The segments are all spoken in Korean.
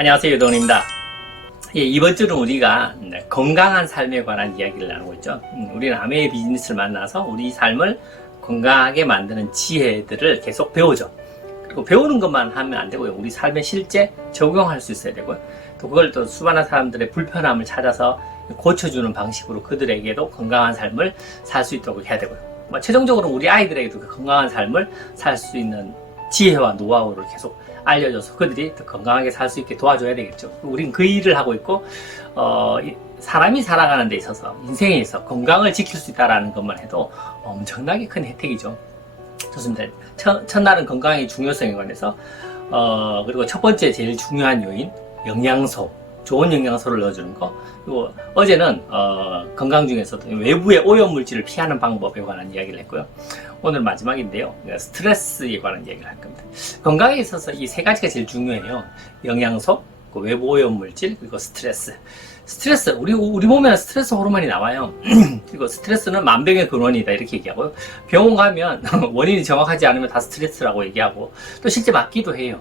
안녕하세요, 유동훈입니다. 예, 이번 주는 우리가 건강한 삶에 관한 이야기를 나누고 있죠. 우리는 아메이 비즈니스를 만나서 우리 삶을 건강하게 만드는 지혜들을 계속 배우죠. 그리고 배우는 것만 하면 안 되고요. 우리 삶에 실제 적용할 수 있어야 되고요. 또 그걸 또 수많은 사람들의 불편함을 찾아서 고쳐주는 방식으로 그들에게도 건강한 삶을 살 수 있도록 해야 되고요. 최종적으로 우리 아이들에게도 그 건강한 삶을 살 수 있는 지혜와 노하우를 계속 알려줘서 그들이 더 건강하게 살 수 있게 도와줘야 되겠죠. 우린 그 일을 하고 있고, 사람이 살아가는 데 있어서, 인생에 있어서 건강을 지킬 수 있다는 것만 해도 엄청나게 큰 혜택이죠. 좋습니다. 첫날은 건강의 중요성에 관해서, 그리고 첫 번째 제일 중요한 요인, 영양소. 좋은 영양소를 넣어주는 거. 그리고 어제는 건강 중에서도 외부의 오염물질을 피하는 방법에 관한 이야기를 했고요. 오늘 마지막인데요. 스트레스에 관한 이야기를 할 겁니다. 건강에 있어서 이 세 가지가 제일 중요해요. 영양소, 외부 오염물질, 그리고 스트레스. 스트레스, 우리 몸에는 스트레스 호르몬이 나와요. 그리고 스트레스는 만병의 근원이다 이렇게 얘기하고요. 병원 가면 원인이 정확하지 않으면 다 스트레스라고 얘기하고 또 실제 맞기도 해요.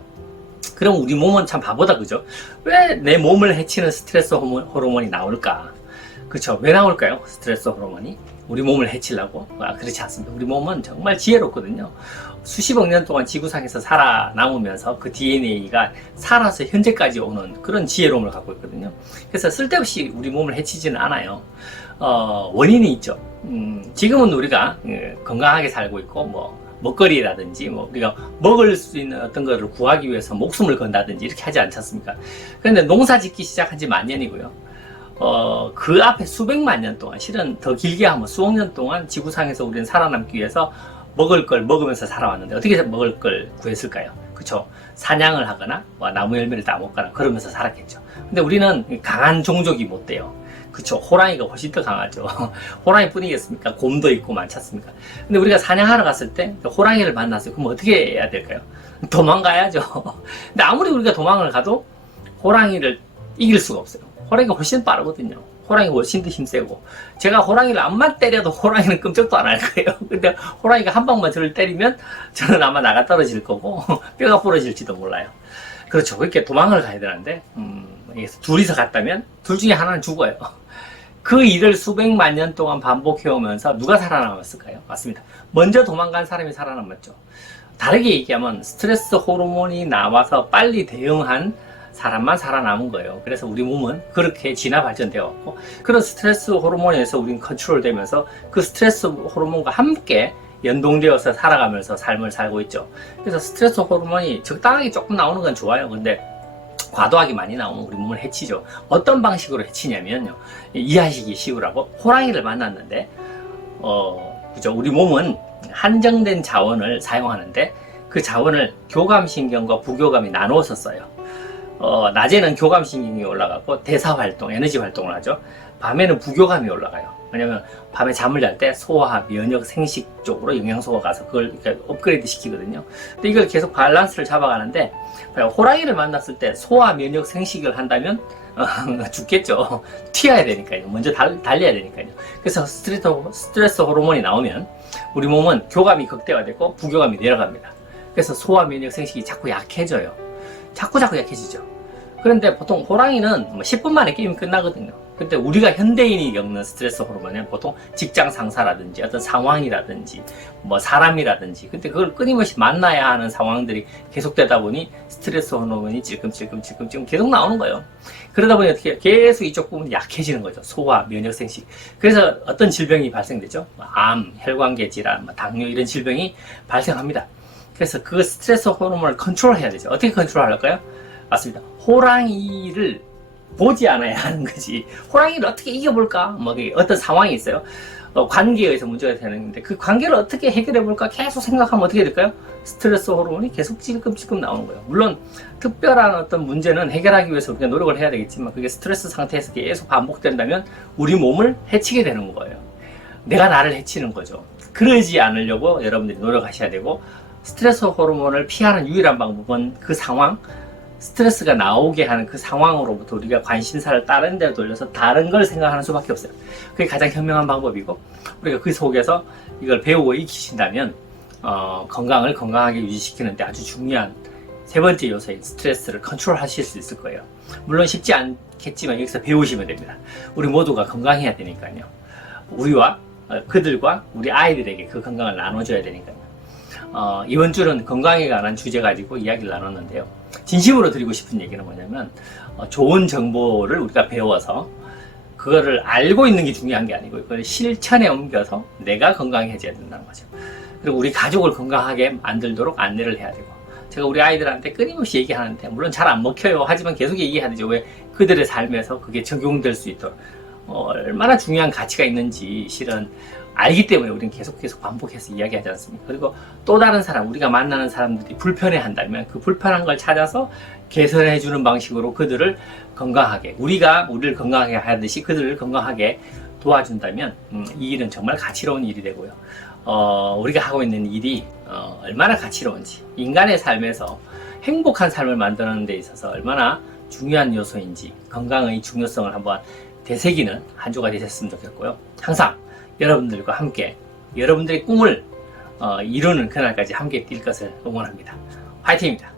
그럼 우리 몸은 참 바보다, 그죠? 왜 내 몸을 해치는 스트레스 호르몬이 나올까? 그쵸? 왜 나올까요? 스트레스 호르몬이? 우리 몸을 해치려고? 그렇지 않습니다. 우리 몸은 정말 지혜롭거든요. 수십억 년 동안 지구상에서 살아남으면서 그 DNA가 살아서 현재까지 오는 그런 지혜로움을 갖고 있거든요. 그래서 쓸데없이 우리 몸을 해치지는 않아요. 원인이 있죠. 지금은 우리가 건강하게 살고 있고, 먹거리라든지 우리가 먹을 수 있는 어떤 것을 구하기 위해서 목숨을 건다든지 이렇게 하지 않지 않습니까? 그런데 농사 짓기 시작한 지 만년이고요. 그 앞에 수백만 년 동안, 실은 더 길게 하면 수억 년 동안 지구상에서 우리는 살아남기 위해서 먹을 걸 먹으면서 살아왔는데 어떻게 먹을 걸 구했을까요? 그쵸? 사냥을 하거나 나무 열매를 따먹거나 그러면서 살았겠죠. 근데 우리는 강한 종족이 못 돼요. 그쵸. 호랑이가 훨씬 더 강하죠. 호랑이 뿐이겠습니까? 곰도 있고 많지 않습니까? 근데 우리가 사냥하러 갔을 때 호랑이를 만났어요. 그럼 어떻게 해야 될까요? 도망가야죠. 근데 아무리 우리가 도망을 가도 호랑이를 이길 수가 없어요. 호랑이가 훨씬 빠르거든요. 호랑이가 훨씬 더 힘세고. 제가 호랑이를 암만 때려도 호랑이는 끔찍도 안 할 거예요. 근데 호랑이가 한 방만 저를 때리면 저는 아마 나가 떨어질 거고 뼈가 부러질지도 몰라요. 그렇죠. 그렇게 도망을 가야 되는데 둘이서 갔다면 둘 중에 하나는 죽어요. 그 일을 수백만 년 동안 반복해오면서 누가 살아남았을까요? 맞습니다. 먼저 도망간 사람이 살아남았죠. 다르게 얘기하면 스트레스 호르몬이 나와서 빨리 대응한 사람만 살아남은 거예요. 그래서 우리 몸은 그렇게 진화 발전되었고, 그런 스트레스 호르몬에서 우리는 컨트롤되면서 그 스트레스 호르몬과 함께 연동되어서 살아가면서 삶을 살고 있죠. 그래서 스트레스 호르몬이 적당하게 조금 나오는 건 좋아요. 근데 과도하게 많이 나오면 우리 몸을 해치죠. 어떤 방식으로 해치냐면요. 이해하시기 쉬우라고 호랑이를 만났는데, 그죠? 우리 몸은 한정된 자원을 사용하는데 그 자원을 교감신경과 부교감이 나누어서 써요. 낮에는 교감신경이 올라가고 대사활동, 에너지 활동을 하죠. 밤에는 부교감이 올라가요. 왜냐면 밤에 잠을 잘 때 소화, 면역, 생식 쪽으로 영양소가 가서 그걸 이렇게 업그레이드 시키거든요. 근데 이걸 계속 밸런스를 잡아가는데, 호랑이를 만났을 때 소화, 면역, 생식을 한다면 죽겠죠. 튀어야 되니까요. 먼저 달려야 되니까요. 그래서 스트레스 호르몬이 나오면 우리 몸은 교감이 극대화되고 부교감이 내려갑니다. 그래서 소화, 면역, 생식이 자꾸 약해져요. 자꾸 약해지죠. 그런데 보통 호랑이는 10분 만에 게임이 끝나거든요. 근데 우리가 현대인이 겪는 스트레스 호르몬은 보통 직장 상사라든지 어떤 상황이라든지 사람이라든지, 근데 그걸 끊임없이 만나야 하는 상황들이 계속되다 보니 스트레스 호르몬이 찔끔찔끔 계속 나오는 거예요. 그러다 보니 어떻게 계속 이쪽 부분이 약해지는 거죠. 소화, 면역, 생식. 그래서 어떤 질병이 발생되죠. 암, 혈관계 질환, 당뇨 이런 질병이 발생합니다. 그래서 그 스트레스 호르몬을 컨트롤해야 되죠. 어떻게 컨트롤할까요? 맞습니다. 호랑이를 보지 않아야 하는 거지. 호랑이를 어떻게 이겨볼까? 어떤 상황이 있어요. 관계에 의해서 문제가 되는데 그 관계를 어떻게 해결해볼까? 계속 생각하면 어떻게 될까요? 스트레스 호르몬이 계속 찔끔찔끔 나오는 거예요. 물론 특별한 어떤 문제는 해결하기 위해서 우리가 노력을 해야 되겠지만 그게 스트레스 상태에서 계속 반복된다면 우리 몸을 해치게 되는 거예요. 내가 나를 해치는 거죠. 그러지 않으려고 여러분들이 노력하셔야 되고, 스트레스 호르몬을 피하는 유일한 방법은 그 상황, 스트레스가 나오게 하는 그 상황으로부터 우리가 관심사를 다른 데로 돌려서 다른 걸 생각하는 수밖에 없어요. 그게 가장 현명한 방법이고, 우리가 그 속에서 이걸 배우고 익히신다면 건강을 건강하게 유지시키는 데 아주 중요한 세 번째 요소인 스트레스를 컨트롤 하실 수 있을 거예요. 물론 쉽지 않겠지만 여기서 배우시면 됩니다. 우리 모두가 건강해야 되니까요. 우리와 그들과 우리 아이들에게 그 건강을 나눠줘야 되니까요. 이번 주는 건강에 관한 주제 가지고 이야기를 나눴는데요. 진심으로 드리고 싶은 얘기는 뭐냐면 좋은 정보를 우리가 배워서 그거를 알고 있는 게 중요한 게 아니고 그걸 실천에 옮겨서 내가 건강해져야 된다는 거죠. 그리고 우리 가족을 건강하게 만들도록 안내를 해야 되고, 제가 우리 아이들한테 끊임없이 얘기하는데 물론 잘 안 먹혀요. 하지만 계속 얘기해야 되죠. 왜? 그들의 삶에서 그게 적용될 수 있도록 얼마나 중요한 가치가 있는지 실은 알기 때문에 우리는 계속 반복해서 이야기하지 않습니까? 그리고 또 다른 사람, 우리가 만나는 사람들이 불편해한다면 그 불편한 걸 찾아서 개선해주는 방식으로 그들을 건강하게, 우리가 우리를 건강하게 하듯이 그들을 건강하게 도와준다면 이 일은 정말 가치로운 일이 되고요. 우리가 하고 있는 일이 얼마나 가치로운지, 인간의 삶에서 행복한 삶을 만드는 데 있어서 얼마나 중요한 요소인지 건강의 중요성을 한번 되새기는 한 주가 되셨으면 좋겠고요. 항상 여러분들과 함께 여러분들의 꿈을 이루는 그날까지 함께 뛸 것을 응원합니다. 화이팅입니다.